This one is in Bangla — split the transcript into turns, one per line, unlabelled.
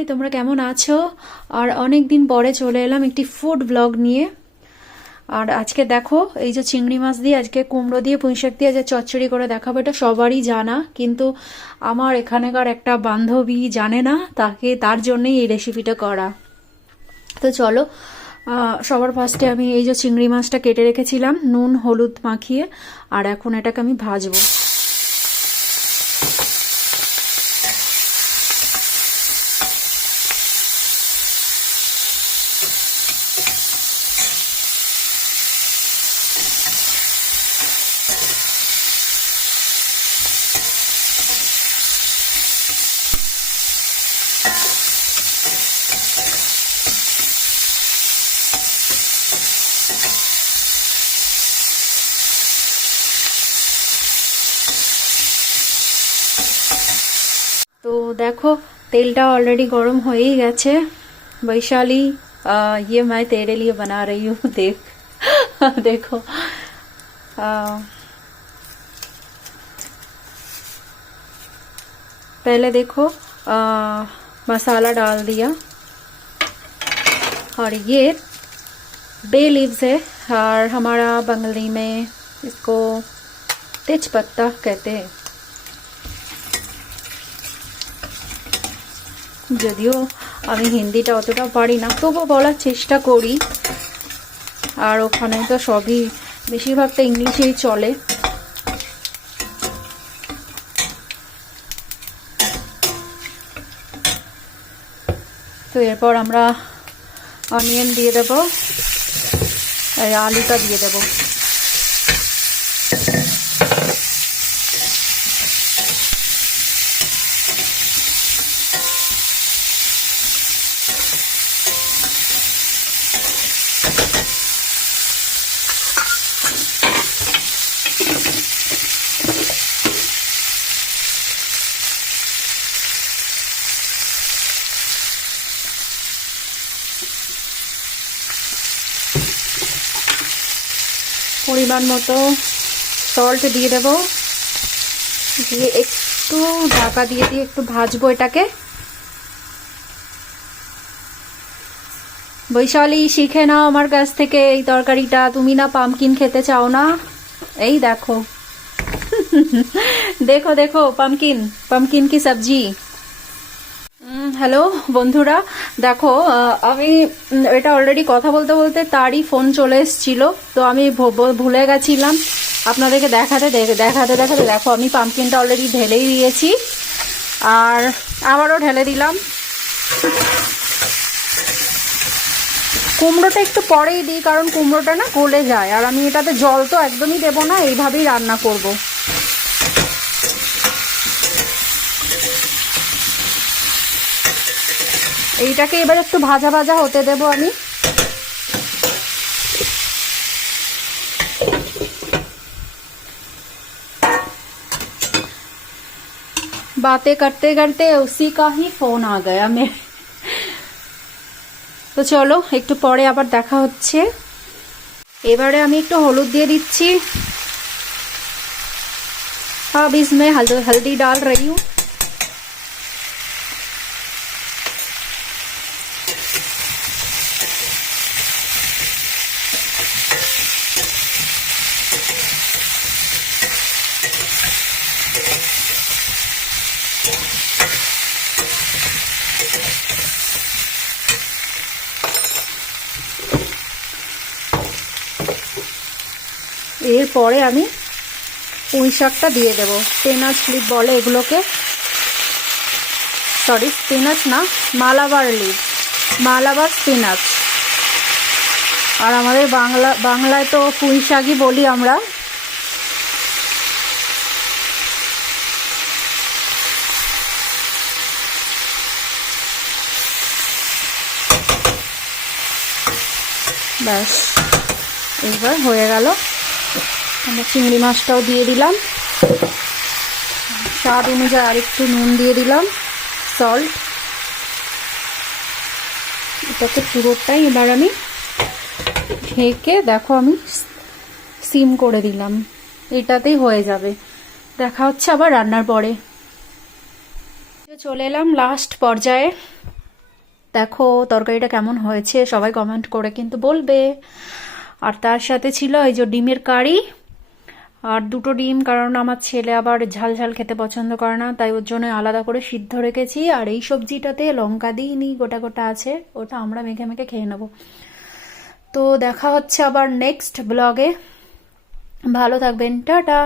হাই তোমরা কেমন আছো? আর অনেক দিন পরে চলে এলাম একটি ফুড ব্লগ নিয়ে। আর আজকে দেখো, এই যে চিংড়ি মাছ দিয়ে, আজকে কুমড়ো দিয়ে পুঁইশাক দিয়ে যে চচ্চড়ি করে দেখাবো, এটা সবারই জানা। কিন্তু আমার এখানেকার একটা বান্ধবী জানে না, তাকে তার জন্যই এই রেসিপিটা করা। তো চলো সবার ফার্স্টে আমি এই যে চিংড়ি মাছটা কেটে রেখেছিলাম, নুন, হলুদ মাখিয়ে, আর এখন এটাকে আমি ভাজবো। तो देखो तेलटा ऑलरेडी অলরেডি हो ही গেছে वैशाली ये मैं तेरे लिए बना रही हूँ देख देखो आ, पहले देखो आ, मसाला डाल दिया और ये बे लीव्स है और हमारा बंगली में इसको तेज पत्ता कहते हैं। যদিও আমি হিন্দিটা অতটা পারি না, তবুও বলার চেষ্টা করি। আর ওখানে তো সবই, বেশিরভাগটা ইংলিশেই চলে। তো এরপর আমরা অনিয়ন দিয়ে দেবো আলুটা দিয়ে দেবো। পরিমাণ মতো সল্ট দিয়ে দেব। দিয়ে একটু ঢাকা দিয়ে দিয়ে একটু ভাজবো এটাকে। বৈশালী, শিখে নাও আমার কাছ থেকে এই তরকারিটা। তুমি না পামকিন খেতে চাও না। এই দেখো। দেখো দেখো পামকিন পামকিন কি সবজি? হ্যালো, বন্ধুরা। দেখো আমি এটা অলরেডি কথা বলতে বলতে তারই ফোন চলে এসেছিল, তো আমি ভুলে গেছিলাম। আপনাদেরকে দেখাতে দেখাতে দেখাতে দেখো, আমি পাম্পকিনটা অলরেডি ঢেলেই দিয়েছি। আর আবারও ঢেলে দিলাম। কুমড়োটা একটু পরেই দিই, কারণ কুমড়োটা না গলে যায়, আর আমি এটাতে জল তো একদমই দেবো না, এইভাবেই রান্না করব। এইটাকে এবার একটু ভাজা ভাজা হতে দেব আমি बातें करते करते उसी का ही ফোন आ गया मैं তো চলো একটু পরে আবার দেখা হচ্ছে এবারে আমি একটু হলুদ দিয়ে দিচ্ছি अब इसमें हल्दी हल्दी डाल रही हूँ এরপরে আমি পুঁই শাকটা দিয়ে দেবো। স্পেনাচ লিভ বলে এগুলোকে সরি স্পিনাচ না, মালাবার লিভ মালাবার স্পিনাচ আর আমাদের বাংলা, বাংলায় তো পুঁই শাকই বলি আমরা। ব্যাস। এইবার হয়ে গেল। আমরা চিংড়ি মাছটাও দিয়ে দিলাম। স্বাদ অনুযায়ী আরেকটু নুন দিয়ে দিলাম সল্ট এটাকে পুরোটাই এবার আমি ঢেকে, দেখো আমি সিম করে দিলাম। এটাতেই হয়ে যাবে। দেখা হচ্ছে আবার রান্নার পরে। চলে এলাম লাস্ট পর্যায়ে। দেখো তরকারিটা কেমন হয়েছে, সবাই কমেন্ট করে কিন্তু বলবে। আর তার সাথে ছিল এই যে ডিমের কারি। আর দুটো ডিম, কারণ আমার ছেলে আবার ঝাল ঝাল খেতে পছন্দ করে না, তাই ওর জন্য আলাদা করে সিদ্ধ রেখেছি। আর এই সবজিটাতে লঙ্কা দিইনি, গোটা গোটা আছে, ওটা আমরা মেখে মেখে খেয়ে নেব। তো দেখা হচ্ছে আবার নেক্সট ব্লগে ভালো থাকবেন, টাটা।